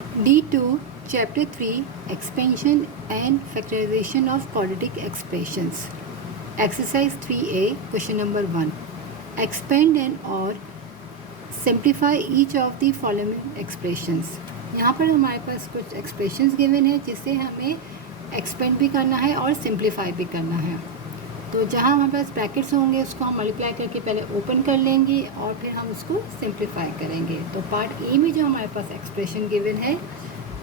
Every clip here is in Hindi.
D2 Chapter 3 Expansion and Factorization of Quadratic Expressions. Exercise 3A Question number 1. Expand and or simplify each of the following expressions. यहाँ पर हमारे पास कुछ expressions given है जिसे हमें expand भी करना है और simplify भी करना है. तो जहाँ हमारे पास ब्रैकेट्स होंगे उसको हम मल्टीप्लाई करके पहले ओपन कर लेंगे और फिर हम उसको सिंप्लीफाई करेंगे. तो पार्ट ए में जो हमारे पास एक्सप्रेशन गिवन है,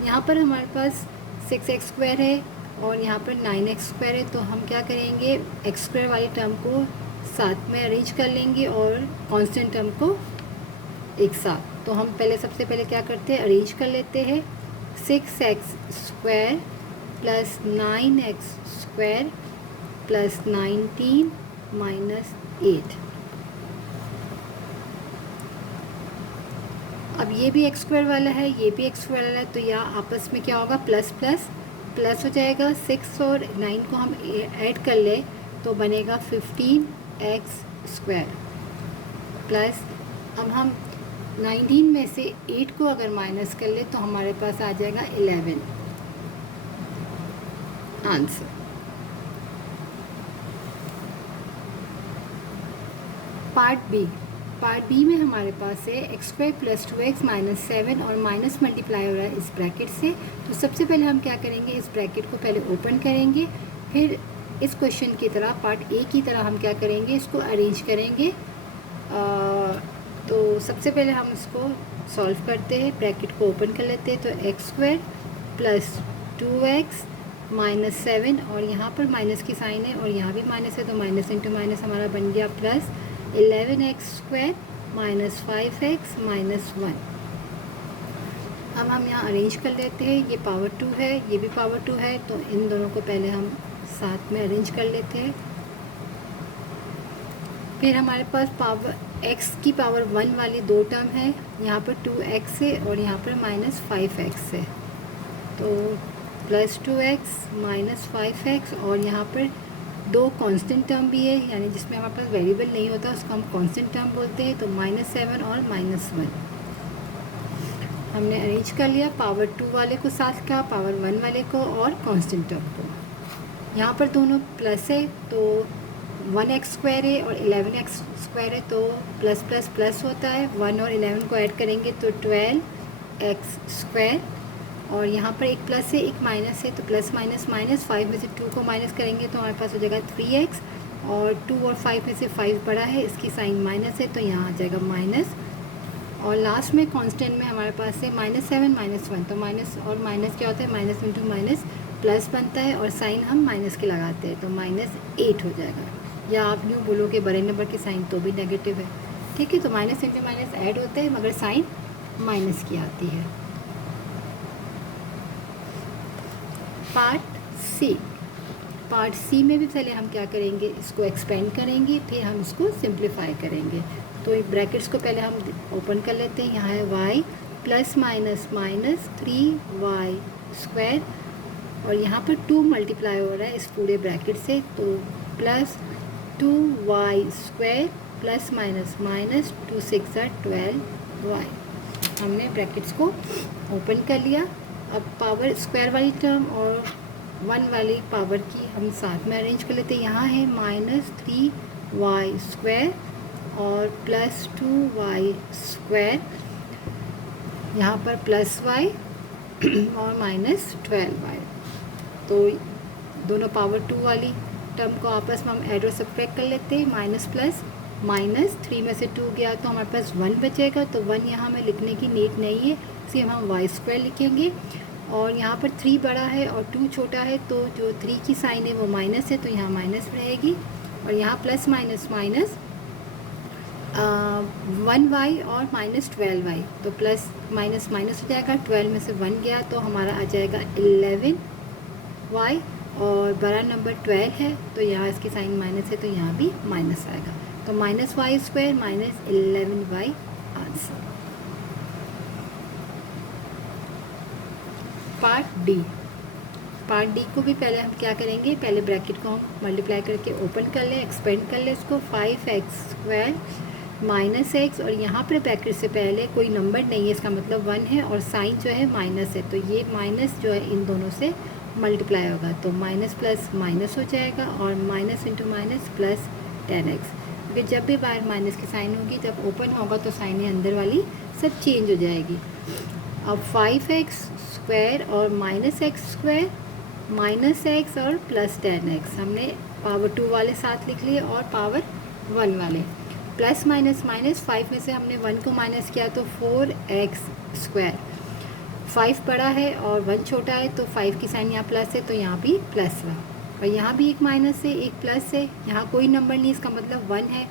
यहाँ पर हमारे पास 6x² है और यहाँ पर 9x² है. तो हम क्या करेंगे, x² वाली टर्म को साथ में अरेंज कर लेंगे और कांस्टेंट टर्म को एक साथ. तो हम सबसे पहले क्या करते हैं, अरेंज कर लेते हैं. 6x² plus 9x² plus 19 minus 8. अब ये भी x² वाला है, ये भी x² वाला है, तो यहाँ आपस में क्या होगा, प्लस प्लस प्लस हो जाएगा. 6 और 9 को हम ऐड कर ले तो बनेगा 15x² प्लस, अब हम 19 में से 8 को अगर माइनस कर ले तो हमारे पास आ जाएगा 11 आंसर. पार्ट बी में हमारे पास है x² प्लस 2x माइनस 7 और माइनस मल्टीप्लाई हो रहा है इस ब्रैकेट से. तो सबसे पहले हम क्या करेंगे, इस ब्रैकेट को पहले ओपन करेंगे, फिर इस क्वेश्चन की तरह पार्ट ए की तरह हम क्या करेंगे, इसको अरेंज करेंगे. तो सबसे पहले हम इसको सॉल्व करते हैं. ब्रैकेट को ओपन कर लेते हैं. तो x² प्लस 2x माइनस 7 और यहाँ पर माइनस की साइन है और यहाँ भी माइनस है, तो माइनस इंटू माइनस हमारा बन गया plus 11x² minus 5x minus 1. अब हम यहाँ अरेंज कर लेते हैं. ये पावर 2 है, ये भी पावर 2 है, तो इन दोनों को पहले हम साथ में अरेंज कर लेते हैं. फिर हमारे पास पावर x की पावर 1 वाली दो टर्म है. यहाँ पर 2x है और यहाँ पर माइनस 5x है, तो प्लस 2x माइनस 5x और यहाँ पर दो कांस्टेंट टर्म भी है, यानी जिसमें हमारे पास वेरिएबल नहीं होता उसको हम कांस्टेंट टर्म बोलते हैं. तो माइनस 7 और माइनस 1 हमने अरेंज कर लिया. पावर 2 वाले को साथ का, पावर 1 वाले को और कांस्टेंट टर्म को. यहाँ पर दोनों प्लस है, तो 1x² है और 11x² है, तो प्लस प्लस प्लस होता है. 1 और 11 को ऐड करेंगे तो 12x². और यहाँ पर एक प्लस है, एक माइनस है, तो प्लस माइनस माइनस. 5 में से 2 को माइनस करेंगे तो हमारे पास हो जाएगा 3x और 2 और 5 में से 5 बड़ा है, इसकी साइन माइनस है, तो यहाँ आ जाएगा माइनस. और लास्ट में कांस्टेंट में हमारे पास है -7 -1. तो माइनस और माइनस क्या होता है, माइनस इंटू माइनस प्लस बनता है और साइन हम माइनस के लगाते हैं, तो -8 हो जाएगा. या आप यूँ बोलोगे बड़े नंबर की साइन तो भी नेगेटिव है, ठीक है. तो माइनस इंटू माइनस ऐड होते हैं मगर साइन माइनस की आती है. पार्ट सी में भी पहले हम क्या करेंगे, इसको एक्सपेंड करेंगे, फिर हम इसको सिंप्लीफाई करेंगे. तो ब्रैकेट्स को पहले हम ओपन कर लेते हैं. यहाँ है y plus minus minus 3y² और यहाँ पर 2 मल्टीप्लाई हो रहा है इस पूरे ब्रैकेट से, तो plus 2y² plus minus minus 2 6 12y. हमने ब्रैकेट्स को ओपन कर लिया. अब पावर स्क्वायर वाली टर्म और 1 वाली पावर की हम साथ में अरेंज कर लेते हैं. यहाँ है -3y² और प्लस 2y², यहाँ पर प्लस y और माइनस 12y. तो दोनों पावर 2 वाली टर्म को आपस में हम ऐड और सब्ट्रैक्ट कर लेते हैं. माइनस प्लस माइनस 3 में से 2 गया तो हमारे पास 1 बचेगा, तो 1 यहाँ में लिखने की नीड नहीं है, इसलिए हम y² लिखेंगे. और यहाँ पर 3 बड़ा है और 2 छोटा है, तो जो 3 की साइन है वो माइनस है, तो यहाँ माइनस रहेगी. और यहाँ प्लस माइनस माइनस 1y और माइनस 12y, तो प्लस माइनस माइनस हो जाएगा. 12 में से 1 गया तो हमारा आ जाएगा 11y और बड़ा नंबर 12 है, तो यहाँ इसकी साइन माइनस है, तो यहाँ भी माइनस आएगा. तो -y² minus 11y answer. Part D को भी पहले हम क्या करेंगे, पहले ब्रैकेट को हम मल्टीप्लाई करके ओपन कर लें, एक्सपेंड कर लें इसको. 5x² माइनस एक्स, और यहाँ पर ब्रैकेट से पहले कोई नंबर नहीं है, इसका मतलब 1 है, और साइन जो है माइनस है, तो ये माइनस जो है इन दोनों से मल्टीप्लाई होगा, तो माइनस प्लस माइनस हो जाएगा, और minus into minus plus 10x, क्योंकि जब भी बाहर माइनस की साइन होगी, जब ओपन होगा तो साइनें अंदर वाली सब चेंज हो जाएगी। अब 5x स्क्वायर और minus x square minus x और प्लस 10x, हमने पावर 2 वाले साथ लिख लिए और पावर 1 वाले, प्लस माइनस माइनस, 5 में से हमने 1 को माइनस किया तो 4x स्क्वायर, 5 बड़ा है और 1 छोटा है, तो 5 की साइन यहाँ प्लस है, तो यहाँ भी प्लस है, और यहाँ भी एक माइनस है एक प्लस है, यहाँ कोई नंबर नहीं, इसका मतलब 1 है,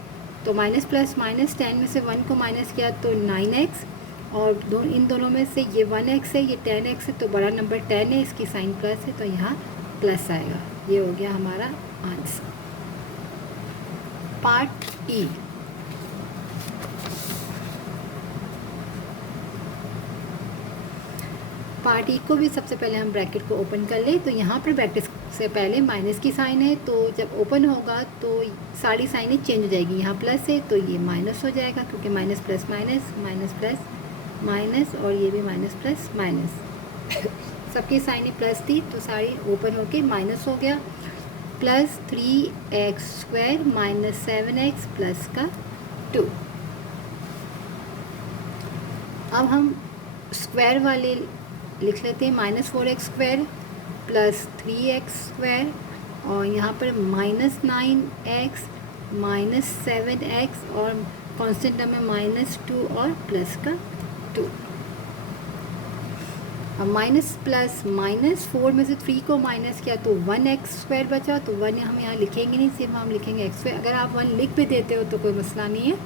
तो माइनस प्लस माइनस, 10 में से 1 को माइनस किया तो 9x, और इन दोनों में से ये 1x है ये 10x है, तो बड़ा नंबर 10 है, इसकी साइन प्लस है, तो यहाँ प्लस आएगा। ये हो गया हमारा आंसर। पार्ट ई, पार्ट ई को भी सबसे पहले हम ब्रैकेट को ओपन कर लें, तो यहाँ पर ब्रैकेट से पहले माइनस की साइन है, तो जब ओपन होगा तो सारी साइनें चेंज हो जाएगी, यहाँ प्लस है तो ये माइनस हो जाएगा, क्योंकि minus plus minus, minus plus minus, और ये भी माइनस प्लस माइनस, सबकी साइनें प्लस थी तो सारी ओपन होके माइनस हो गया, plus 3x square minus 7x plus का 2। अब हम स्क्वायर वाले लिख लेते हैं, minus 4x square plus 3x square, और यहाँ पर माइनस 9x माइनस 7x, और कांस्टेंट टर्म में माइनस 2 और प्लस का 2। अब माइनस प्लस माइनस, 4 में से 3 को माइनस किया तो 1x स्क्वायर बचा, तो 1 हम यहाँ लिखेंगे नहीं, सिर्फ हम लिखेंगे x स्क्वायर। अगर आप 1 लिख भी देते हो तो कोई मसला नहीं है,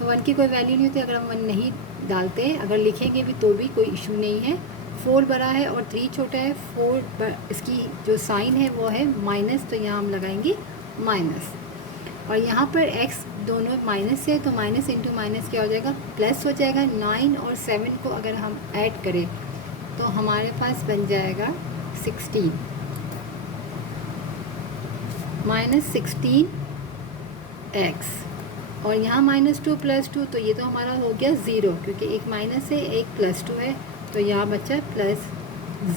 तो 1 की कोई वैल्यू नहीं होती अगर हम 1 नहीं डालते हैं, अगर लिखेंगे भी तो भी कोई इशू नहीं है। 4 बड़ा है और 3 छोटा है, 4 इसकी जो साइन है वो है माइनस, तो यहाँ हम लगाएंगे माइनस, और यहाँ पर x दोनों माइनस से, तो माइनस इंटू माइनस क्या हो जाएगा, प्लस हो जाएगा। 9 और 7 को अगर हम ऐड करें तो हमारे पास बन जाएगा 16, माइनस 16x, और यहाँ माइनस 2 प्लस 2, तो ये तो हमारा हो गया 0, क्योंकि एक माइनस है एक प्लस 2 है, तो यहाँ बचा प्लस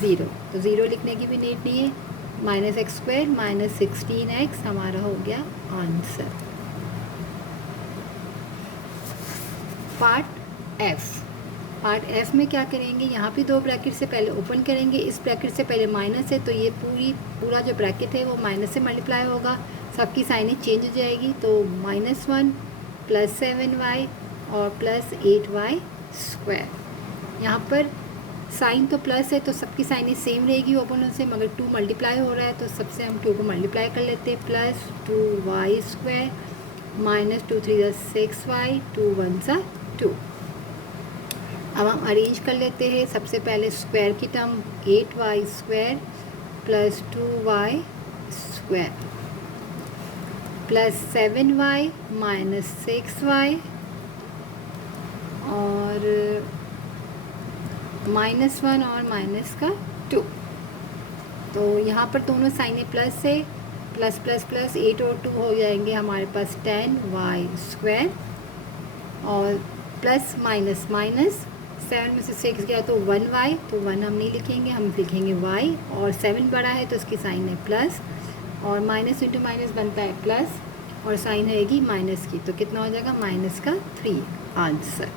0, तो 0 लिखने की भी नीड नहीं है। Minus x square minus 16x हमारा हो गया answer. Part F, part F में क्या करेंगे, यहाँ पे 2 ब्रैकेट से पहले ओपन करेंगे, इस ब्रैकेट से पहले माइनस है तो ये पूरा जो ब्रैकेट है वो माइनस से मल्टीप्लाई होगा, सबकी साइनें चेंज हो जाएगी, तो -1 प्लस 7y और प्लस 8y स्क्वायर। यहाँ पर साइन तो प्लस है तो सबकी साइनें सेम रहेगी ओपन से, मगर 2 मल्टीप्लाई हो रहा है तो सबसे हम 2 को मल्टीप्लाई कर लेते हैं, plus 2y square minus 2 3 6y 2 1 2। अब हम अरेंज कर लेते हैं, सबसे पहले स्क्वायर की term 8y square plus 2y square plus 7y minus 6y और -1 और माइनस का 2। तो यहाँ पर दोनों साइनें प्लस है, प्लस प्लस प्लस 8 और 2 हो जाएंगे हमारे पास 10y स्क्वायर, और प्लस माइनस माइनस 7 में से 6 गया तो 1y, तो 1 हम नहीं लिखेंगे, हम लिखेंगे y, और 7 बड़ा है तो इसकी साइन है प्लस, और माइनस इंटू माइनस बनता है प्लस, और साइन रहेगी माइनस की, तो कितना हो जाएगा -3 आंसर।